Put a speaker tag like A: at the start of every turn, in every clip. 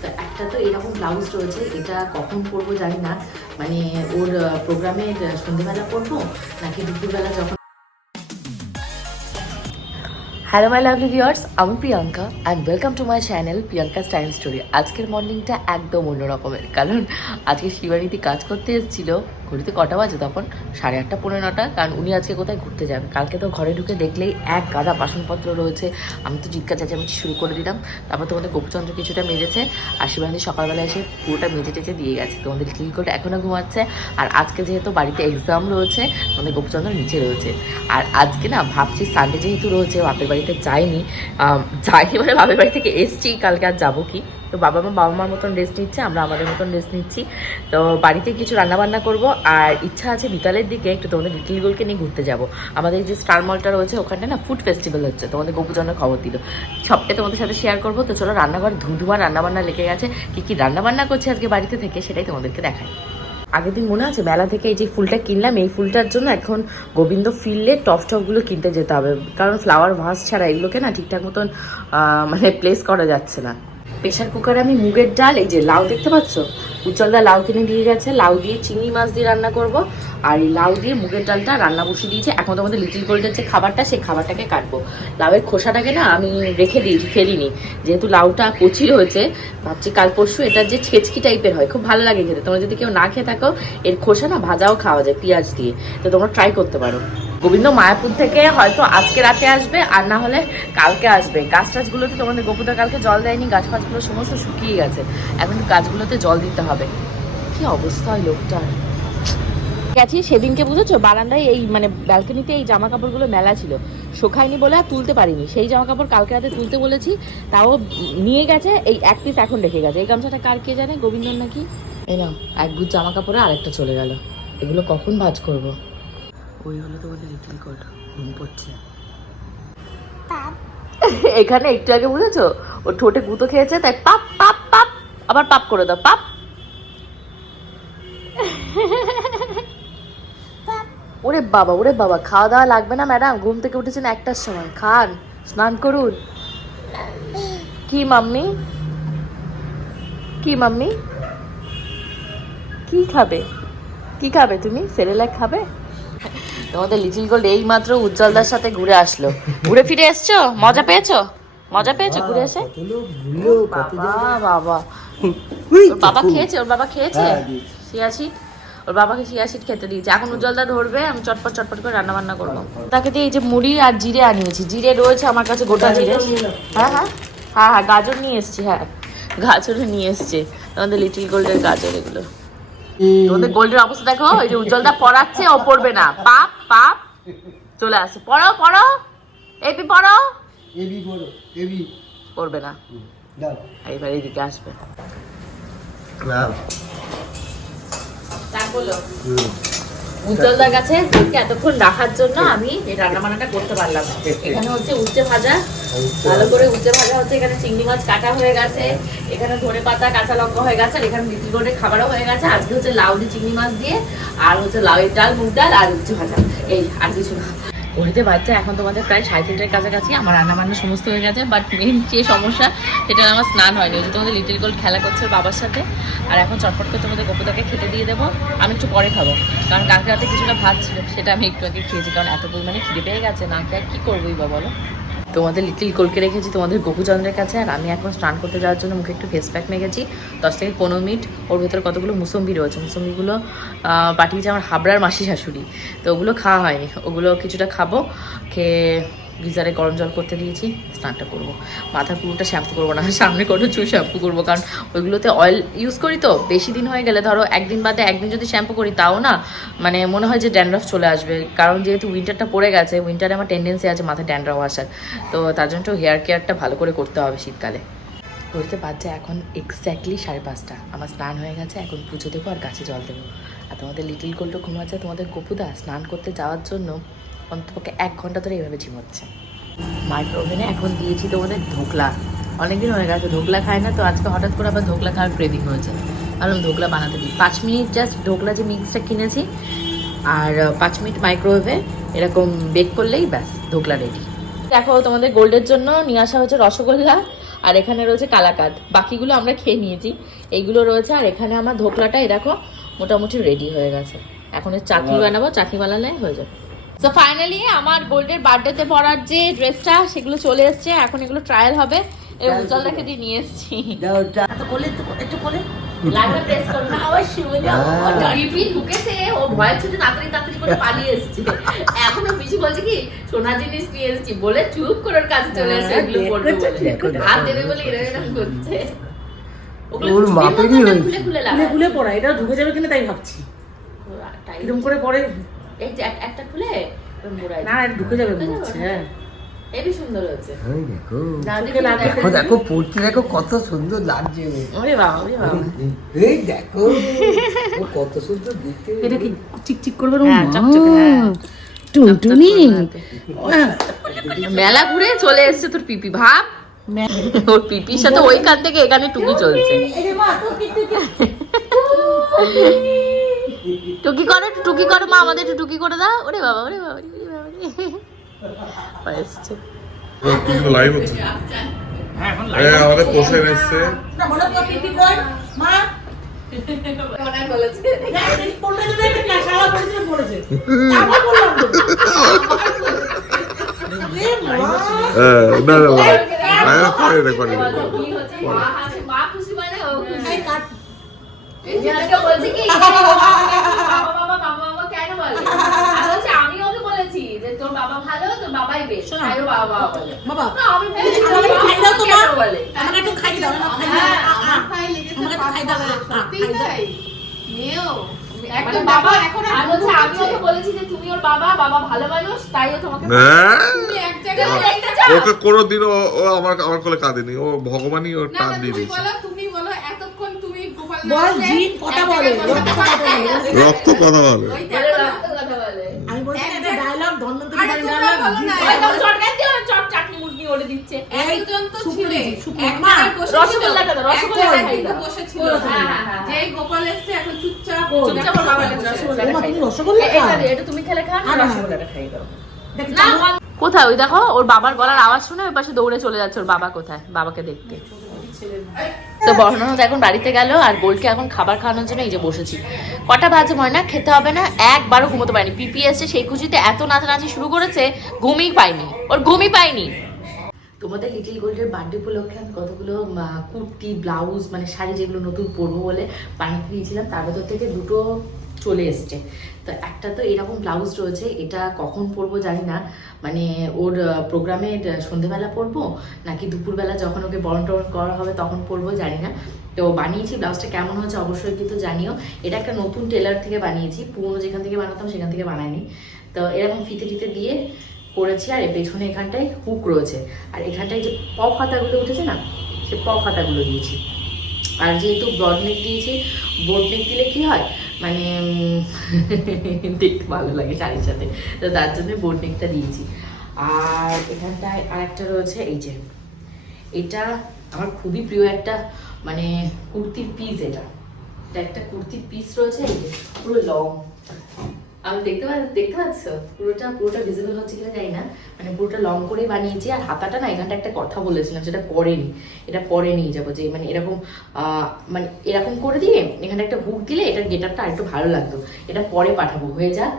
A: তো একটা তো এরকম ব্লাউজ রয়েছে, এটা কখন পরবো জানি না। মানে ওর প্রোগ্রামে সন্ধেবেলা পরবো, নাকি দুপুরবেলা যখন হ্যালো মাই লাভলি ভিউয়ার্স আমি Priyanka and welcome to my channel Priyanka style story আজকের মর্নিংটা একদম অন্য রকমের কারণ আজকে শিবানীতি কাজ করতে এসেছিল। ঘড়িতে কটা বাজে? তখন সাড়ে আটটা পনেরো নটা। কারণ উনি আজকে কোথায় ঘুরতে যাবে? কালকে তো ঘরে ঢুকে দেখলেই এক গাদা বাসনপত্র রয়েছে। আমি তো জিজ্ঞাসা জিজ্ঞা চেঁচামেচি শুরু করে দিলাম। তারপর তোমাদের গোপচন্দ্র কিছুটা মেজেছে। আর শিবানী সকালবেলা এসে পুরোটা মেজে টেজে দিয়ে গেছে। তোমাদের লিটল কোট এখনও ঘুমাচ্ছে। আর আজকে যেহেতু বাড়িতে এক্সাম রয়েছে, তোমাদের গোপচন্দ্র নিচে রয়েছে। আর আজকে না ভাবছি সানডে যেহেতু রয়েছে বাপের বাড়িতে যাইনি যাইনি মানে বাপের বাড়ি থেকে এসছি। কালকে আর যাব কি? তো বাবা মা, বাবা মার মতন রেস্ট নিচ্ছে, আমরা আমাদের মতন রেস্ট নিচ্ছি। তো বাড়িতে কিছু রান্নাবান্না করব, আর ইচ্ছা আছে বিকালের দিকে একটু তোমাদের লিটিল গোলকে নিয়ে ঘুরতে যাব। আমাদের যে স্টার মলটা রয়েছে ওখানটা না ফুড ফেস্টিভ্যাল হচ্ছে, তোমাদের গোপুজনের খবর দিল। সবটাই তোমাদের সাথে শেয়ার করব, তো চলো রান্নাঘর ধুমধুমা রান্নাবান্না লেগে গেছে। কী কী রান্নাবান্না করছে আজকে বাড়িতে থেকে সেটাই তোমাদেরকে দেখাই। আগের দিন মনে আছে মেলা থেকে এই যে ফুলটা কিনলাম, এই ফুলটার জন্য এখন গোবিন্দ ফিরলে টপ টপগুলো কিনতে যেতে হবে। কারণ ফ্লাওয়ার ভাস ছাড়া এগুলোকে না ঠিকঠাক মতন মানে প্লেস করা যাচ্ছে না। প্রেশার কুকারে আমি মুগের ডাল, এই যে লাউ দেখতে পাচ্ছ? উজ্জ্বলদা লাউ কিনে দিয়ে গেছে। লাউ দিয়ে চিংড়ি মাছ দিয়ে রান্না করব। আর এই লাউ দিয়ে মুগের ডালটা রান্না বসিয়ে দিয়েছে। এখন তো আমাদের লিটিল গোল্ডের যে খাবারটা, সেই খাবারটাকে কাটবো। লাউয়ের খোসাটাকে না আমি রেখে দিয়েছি, ফেলিনি। যেহেতু লাউটা কচি হয়েছে ভাবছি কাল পরশু এটা যে ছেচকি টাইপের হয়, খুব ভালো লাগে খেতে। তোমরা যদি কেউ না খেয়ে থাকো, এর খোসা না ভাজাও খাওয়া যায়, পেঁয়াজ দিয়ে। তো তোমরা ট্রাই করতে পারো। গোবিন্দ মায়াপুর থেকে হয়তো আজকে রাতে আসবে, আর না হলে কালকে আসবে। গাছ টাছগুলোতে তোমাদের গোপুদা কালকে জল দেয়নি, গাছ ফাছগুলো সমস্ত শুকিয়ে গেছে। এখন গাছগুলোতে জল দিতে হবে। কি অবস্থা ওই লোকটার? গেছি, সেদিনকে বুঝেছ? বারান্দায় এই মানে ব্যালকনিতে এই জামা কাপড়গুলো মেলা ছিল। শোখায়নি বলে আর তুলতে পারিনি। সেই জামা কাপড় কালকে রাতে তুলতে বলেছি, তাও নিয়ে গেছে, এই এক পিস এখন রেখে গেছে। এই গামছাটা কার কে জানে, গোবিন্দর নাকি? নাও, এক গুজ জামা কাপড়ে আরেকটা চলে গেল। এগুলো কখন ভাজ করব? ওই হলো লিটিল ঘুম পড়ছে। এখানে একটু আগে বুঝেছ? ও ঠোঁটে গুঁতো খেয়েছে তাই পাপ পাপ পাপ আবার পাপ করে দাও পাপ। ওরে বাবা ওরে বাবা খাওয়া দাওয়া লাগবে না ম্যাডাম? ঘুম থেকে উঠেছেন একটার সময়। খান স্নান করুন। কি মাম্মি? কি মাম্মি? কি খাবে? কি খাবে তুমি? সেরেলাক খাবে? তোমাদের লিটিল গোল্ড এই মাত্র উজ্জ্বলদার সাথে ঘুরে আসলো। ঘুরে ফিরে এসছো? মজা পেয়েছ? মজা পেয়েছ ঘুরে এসে? বাবা বাবা। ওর বাবা খেয়েছে? ওর বাবা খেয়েছে? সিয়াশিট ওর বাবাকে সিয়াশিট খেতে দিয়েছে। এখন উজ্জ্বলদা ধরবে আমি চটপট চটপট করে রান্না বান্না করব। তাকে দিয়ে এই যে মুড়ি আর জিরে আনিয়েছি। জিরে রয়েছে আমার কাছে গোটা জিরে। হ্যাঁ হ্যাঁ। হ্যাঁ হ্যাঁ গাজর নিয়ে এসছি হ্যাঁ। গাজরও নিয়ে এসছে। আমাদের লিটিল গোল্ডের গাজর এগুলো। তোমাদের গোল্ডের অবস্থা দেখো এই যে উজ্জ্বলদা পড়াচ্ছে ও পড়বে না। পাপ পাপ চলে আসে। পড়ো পড়ো। এপি পড়ো।
B: এবি পড়ো এবি
A: পড়বে না।
B: দাও।
A: এইবার এদিকে আসবে।
B: তা নাও
A: উজ্জ্বলদার কাছে এতক্ষণ রাখার জন্য আমি এই রান্না বান্নাটা করতে পারলাম এখানে হচ্ছে উচ্চে ভাজা। ভালো করে উচ্চে ভাজা হচ্ছে। এখানে চিংড়ি মাছ কাটা হয়ে গেছে। এখানে ধনে পাতা, কাঁচা লঙ্কা হয়ে গেছে। আর এখানে বিক্রি করে খাবারও হয়ে গেছে। আজকে হচ্ছে লাউ দিয়ে চিংড়ি মাছ দিয়ে, আর হচ্ছে লাউয়ের ডাল, মুগ ডাল, আর উচ্চে ভাজা। এই, আর কিছু না। ঘড়িতে বাচ্চা এখন তোমাদের প্রায় সাড়ে তিনটার কাছাকাছি, আমার রান্নাবান্না সমস্ত হয়ে গেছে বাট মেন যে সমস্যা, সেটা আমার স্নান হয়নি, ওই যে তোমাদের লিটিল গোল্ড খেলা করছে বাবার সাথে, আর এখন চটপট করে তোমাদের গোপুদাকে খেতে দিয়ে দেবো, আমি একটু পরে খাব, কারণ কালকে রাতে কিছুটা ভাত ছিল, সেটা আমি একটু আগে খেয়েছি, কারণ এত পরিমাণে খিদে পেয়ে গেছে, না খেয়ে কী করবোই বা বলো? তোমাদের লিটিল কোলকে রেখেছি, তোমাদের গোপুচন্দ্রের কাছে, আর আমি এখন স্নান করতে যাওয়ার জন্য মুখে একটু ফেস প্যাক মেখেছি। দশ থেকে পনেরো মিনিট ওর ভেতরে কতগুলো মুসম্বি রয়েছে, মুসম্বিগুলো পাঠিয়েছে আমার হাবড়ার মাসি শাশুড়ি তো ওগুলো খাওয়া হয়নি, ওগুলো কিছুটা খাব, খেয়ে গিজারে গরম জল করতে দিয়েছি, স্নানটা করব। মাথার পুরোটা শ্যাম্পু করব না, সামনে করে চুল শ্যাম্পু করব, কারণ ওইগুলোতে অয়েল ইউজ করি তো, বেশি দিন হয়ে গেলে ধরো একদিন বাদে একদিন যদি শ্যাম্পু করি, তাও না মানে মনে হয় যে ড্যান্ড্রফ চলে আসবে। কারণ যেহেতু উইন্টারটা পড়ে গেছে উইন্টারে আমার টেন্ডেন্সি আছে মাথায় ড্যান্ড্রফ আসার। তো তার জন্য হেয়ার কেয়ারটা ভালো করে করতে হবে শীতকালে। ঘড়িতে পারছে এখন এক্স্যাক্টলি সাড়ে পাঁচটা। আমার স্নান হয়ে গেছে, এখন পুজো দেবো আর গাছে জল দেবো। আর তোমাদের লিটিল গোল্ডও ঘুমাচ্ছে তোমাদের গপুদা, স্নান করতে যাওয়ার জন্য অন্তপক্ষে এক ঘণ্টা ধরে এইভাবে ঝিমোচ্ছে মাইক্রোওভেনে এখন দিয়েছি তোমাদের ধোকলা। অনেকদিন হয়ে গেছে ধোকলা খায় না তো আজকে হঠাৎ করে আবার ধোকলা খাওয়ার ক্রেভিং হয়েছে। ভাবলাম ধোকলা বানাতে দিই। পাঁচ মিনিট জাস্ট ধোকলা যে মিক্সটা কিনেছি আর পাঁচ মিনিট মাইক্রোওয়েভে এরকম বেক করলেই ব্যাস ধোকলা রেডি দেখো তোমাদের গোল্ডের জন্য নিয়ে আসা হচ্ছে রসগোল্লা আর এখানে রয়েছে কালাকাদ। বাকিগুলো আমরা খেয়ে নিয়েছি। এইগুলো রয়েছে আর এখানে আমার ধোকলাটা দেখো মোটামুটি রেডি হয়ে গেছে। এখন চাটনি বানাবো চাটনি বানালে হয়ে যাবে। তো ফাইনালি আমার গোল্ডের বার্থডেতে পরার যে ড্রেসটা সেগুলো চলে এসছে। এখন এগুলো ট্রায়াল হবে। এই উজ্জ্বলটাকে দিয়ে নিয়ে এসেছি। লাইভে প্রেস করো না। ও ঢুকেছে ও ভয় ছুটে তাড়াতাড়ি তাড়াতাড়ি করে পালিয়ে এসেছে। এখন ও পিছু বলছে কি সোনা জিনিস নিয়ে এসেছি বলে চুপ করে ওর কাছে চলে এসে এগুলো পড়বে বলে। হাত দেবে বলে এরকম এরকম করছে।
B: ওর মাপেরই হয়েছে।
A: খুলে খুলে
C: পড়া এটা ঢুকে যাবে কিনা তাই ভাবছি। কিরম করে পড়ে?
A: এই যে একটা খুলে মোড়ায়
C: না ঢুকে যাবে
A: ঢুকে
C: হচ্ছে
A: যাবে?
C: হ্যাঁ।
A: হেবি সুন্দর
B: দেখো।
A: দেখি। দেখো।
B: পড়তে কত সুন্দর লাগছে। ওরে
C: বাবা ওরে বাবা।
B: এই দেখো। ও কত সুন্দর দেখতে।
C: এটা কি চিকচিক করবে
A: হ্যাঁ, চকচকে, হ্যাঁ।
C: টুনটুনি।
A: মেলা ঘুরে চলে এসেছে তোর পিপি ভাব। ওর পিপির সাথে ওইখান থেকে এখানে টুকি চলছে। টুকি করো টুকি করো মা আমাদের একটু টুকি করে দাও। ওরে বাবা ওরে বাবা ওরে বাবা রে। এসছে।
D: লাইভ হচ্ছে এই আমাদের কোশ্চেন এসছে। হ্যাঁ, না না লাইভ
A: মানে বাবা আর বলছে, আমি ওকে বলেছি যে তুমি ওর বাবা বাবা ভালো মানুষ তাই ও তোমাকে
D: হ্যাঁ?
A: তুমি চাও?
D: ওকে কোনোদিনও ও আমার আমার কোলে কাঁদেনি ও ভগবানই ওর টান দিয়ে দিয়েছে।
C: বল জিন কথা বলে রক্ত কথা বলে। আমি বলছি ডায়লগ
A: হ্যাঁ, হ্যাঁ, হ্যাঁ। কোথায়? ওই দেখো ওর বাবার গলার আওয়াজ শুনে ওই পাশে দৌড়ে চলে যাচ্ছে ওর বাবা কোথায়? বাবাকে দেখতে। তো বর্ণনাথ এখন বাড়িতে গেল আর গোলকে এখন খাবার খাওয়ানোর জন্য এই যে বসেছি। কটা বাজে ময়না? খেতে হবে না একবারও ঘুমোতে পারেনি। পিপি এসে সেই খুশিতে এত নাচানাচি শুরু করেছে ঘুমই পাইনি। ওর ঘুমই পাইনি। তোমাদের লিটিল গোল্ডের বার্থডে উপলক্ষে আমি কতগুলো কুর্তি ব্লাউজ মানে শাড়ি যেগুলো নতুন পরবো বলে বানাতে দিয়েছিলাম তার ভেতর থেকে দুটো চলে এসছে। তো একটা তো এরকম ব্লাউজ রয়েছে, এটা কখন পরবো জানি না। মানে ওর প্রোগ্রামে সন্ধেবেলা পরবো, নাকি দুপুরবেলা যখন ওকে বরণ টরণ করা হবে তখন পরবো জানি না। তো বানিয়েছি ব্লাউজটা কেমন হয়েছে অবশ্যই কিন্তু জানিও। এটা একটা নতুন টেলার থেকে বানিয়েছি, পুরনো যেখান থেকে বানাতাম সেখান থেকে বানাইনি। তো এরকম ফিতে টিতে দিয়ে করেছি, আর পেছনে এখানটায় হুক রয়েছে। আর এখানটায় যে প ফাতাগুলো উঠেছে না, সে প ফাতাগুলো দিয়েছি। আর যেহেতু ব্রড নেক দিয়েছি বোট নেক দিলে কি হয়? মানে দেখতে ভালো লাগে শাড়ির সাথে। তো তার জন্য বোট নেকটা দিয়েছি। আর এখানটায় আর একটা রয়েছে, এই যে। এটা আমার খুবই প্রিয় একটা মানে কুর্তির পিস এটা। এটা একটা কুর্তির পিস রয়েছে, এই যে, পুরো লং আমি দেখতে দেখতে পাচ্ছ? পুরোটা পুরোটা ভিজিবল হচ্ছে কিনা জানি না। মানে পুরোটা লং করে বানিয়েছি আর হাতাটা না এখানটা একটা কথা বলেছিলাম সেটা পরেনি। এটা পরে নিয়ে যাব, যে মানে এরকম মানে এরকম করে দিয়ে এখানে একটা হুক দিলে এটার গেটারটা আরেকটু ভালো লাগতো। এটা পরে পাঠাবো, হয়ে যাক।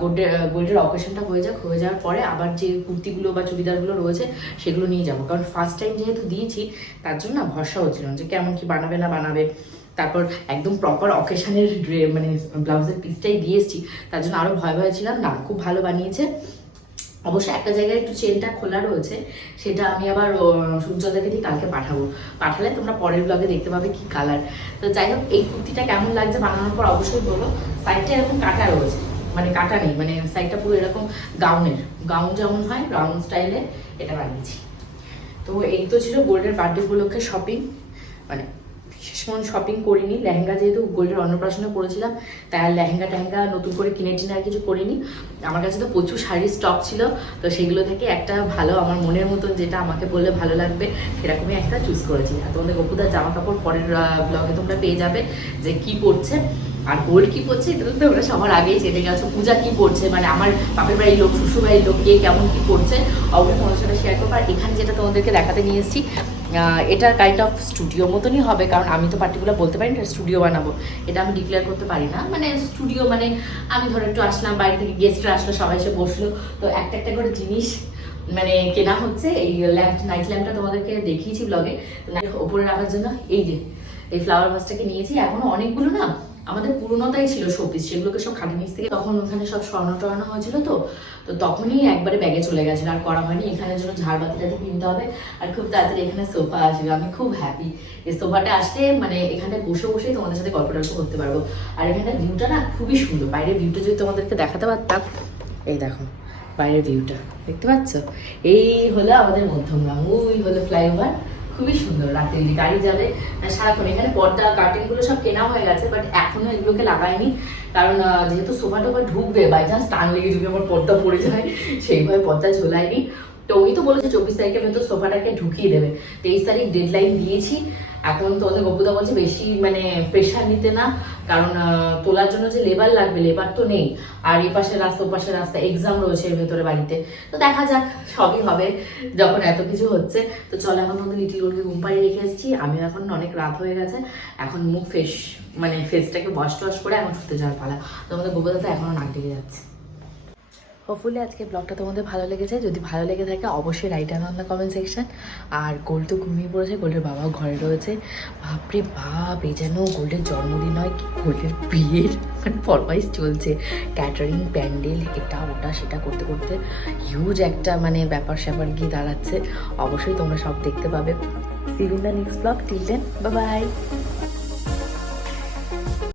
A: গোল্ডের গোল্ডের অকেশনটা হয়ে যাক, হয়ে যাওয়ার পরে আবার যে কুর্তিগুলো বা চুড়িদারগুলো রয়েছে, সেগুলো নিয়ে যাব। কারণ ফার্স্ট টাইম যেহেতু দিয়েছি, তার জন্য না ভরসা হচ্ছিল যে কেমন কি বানাবে না বানাবে। তারপর একদম প্রপার অকেশনের মানে ব্লাউজের পিসটাই দিয়ে এসেছি। তার জন্য আরও ভয় ভয় ছিলাম। না, খুব ভালো বানিয়েছে। অবশ্য একটা জায়গায় একটু চেনটা খোলা রয়েছে। সেটা আমি আবার সূর্যোদয়কে দিয়ে কালকে পাঠাবো। পাঠালে তোমরা পরের ব্লগে দেখতে পাবে কি কালার তো যাই হোক, এই কুর্তিটা কেমন লাগছে বানানোর পর অবশ্যই বলো। সাইডটা এরকম কাটা রয়েছে। মানে কাটা নেই। মানে সাইডটা পুরো এরকম গাউনের গাউন যেমন হয় গাউন স্টাইলে এটা বানিয়েছি। তো এই তো ছিল গোল্ডের বার্থডে উপলক্ষে শপিং মানে কোনো শপিং করিনি। লেহেঙ্গা যেহেতু গোল্ডের অন্নপ্রাশনে পড়েছিলাম তাই আর লেহেঙ্গা টেহেঙ্গা নতুন করে কিনে টিনে আর কিছু করিনি। আমার কাছে তো প্রচুর শাড়ির স্টক ছিল, তো সেগুলো থেকে একটা ভালো আমার মনের মতন যেটা আমাকে বললে ভালো লাগবে, সেরকমই একটা চুজ করেছি। আর তোমাদের গপুদার জামা কাপড় পরের ব্লগে তোমরা পেয়ে যাবে যে কি পড়ছে আর গোল্ড কি পড়ছে এটা তো তোমরা সবার আগেই জেনে গেছো, পূজা কি পড়ছে মানে আমার বাপের বাড়ির লোক শ্বশুর বাড়ির লোক, কে কেমন কি পড়ছে অবশ্যই তোমাদের সাথে শেয়ার করব। আর এখানে যেটা তোমাদেরকে দেখাতে নিয়ে এসেছি এটা কাইন্ড অফ স্টুডিও মতনই হবে, কারণ আমি তো পার্টিকুলার বলতে পারি না স্টুডিও বানাবো। এটা আমি ডিক্লেয়ার করতে পারি না। মানে স্টুডিও মানে আমি ধরো একটু আসলাম বাইরে থেকে গেস্টরা আসলো, সবাই এসে বসল। তো একটা একটা করে জিনিস মানে কেনা হচ্ছে। এই ল্যাম্প নাইট ল্যাম্পটা তোমাদেরকে দেখিয়েছি ব্লগে ওপরে রাখার জন্য এই যে, এই ফ্লাওয়ার ভাসটাকে নিয়েছি। এখনও অনেকগুলো না আমাদের পুরনোটাই ছিল শোপিস, সেগুলোকে সব খাটের নিচ থেকে তখন ওখানে সব স্বর্ণ টর্ণ হয়েছিল তো তো তখনই একবারে ব্যাগে চলে গেছিল, আর করা হয়নি। এখানে জন্য ঝাড়বাতি টাতি কিনতে হবে, আর খুব তাড়াতাড়ি এখানে সোফা আসবে। আমি খুব হ্যাপি এই সোফাটা আসলে মানে এখানে বসে বসেই তোমাদের সাথে গল্প টল্প করতে পারব। আর এখানে ভিউটা না খুবই সুন্দর। বাইরের ভিউটা যদি তোমাদেরকে দেখাতে পারতাম, এই দেখো, বাইরের ভিউটা দেখতে পাচ্ছ? এই হলো আমাদের মধ্যমগ্রাম, ওই হলো ফ্লাইওভার খুবই সুন্দর রাতে যদি গাড়ি যাবে সারাক্ষণ। এখানে পর্দা কার্টেনগুলো সব কেনা হয়ে গেছে বাট এখনও এগুলোকে লাগায়নি কারণ যেহেতু সোফা টোফা ঢুকবে বাই চান্স টান লেগে যদি আমার পর্দা পড়ে যায় সেইভাবে পর্দা ঝোলাইনি। তো উনি তো বলেছে চব্বিশ তারিখের ভেতর সোফাটাকে ঢুকিয়ে দেবে। তেইশ তারিখ ডেডলাইন দিয়েছি। এখন তো তোমাদের গপুদা বলছে বেশি মানে প্রেশার নিতে না, কারণ তোলার জন্য যে লেবার লাগবে লেবার তো নেই। আর এই পাশে রাস্তা ও পাশে রাস্তা এক্সাম রয়েছে এর ভেতরে বাড়িতে। তো দেখা যাক, সবই হবে যখন এত কিছু হচ্ছে। তো চলো এখন তোমাদের লিটিল গোলকে ঘুম রেখে এসেছি। আমিও এখন অনেক রাত হয়ে গেছে। এখন মুখ ফেস মানে ফেসটাকে ওয়াশ টওয়াশ করে এখন শুতে যাওয়ার পালা। তোমাদের গোপুদা তো এখনও নাক ডেকে যাচ্ছে। হোপফুলি আজকে ব্লগটা তোমাদের ভালো লেগেছে। যদি ভালো লেগে থাকে, অবশ্যই write on the comment section R gold তো ঘুমিয়ে পড়েছে গোল্ডের বাবা ঘরে রয়েছে। বাপরে বাপ, এই যেন গোল্ডের জন্মদিন হয় কি গোল্ডের বিয়ের মানে ফরমাইশ চলছে। ক্যাটারিং প্যান্ডেল এটা, ওটা, সেটা করতে করতে হিউজ একটা মানে ব্যাপার স্যাপার গিয়ে দাঁড়াচ্ছে। অবশ্যই তোমরা সব দেখতে পাবে। See you in the next blog till then bye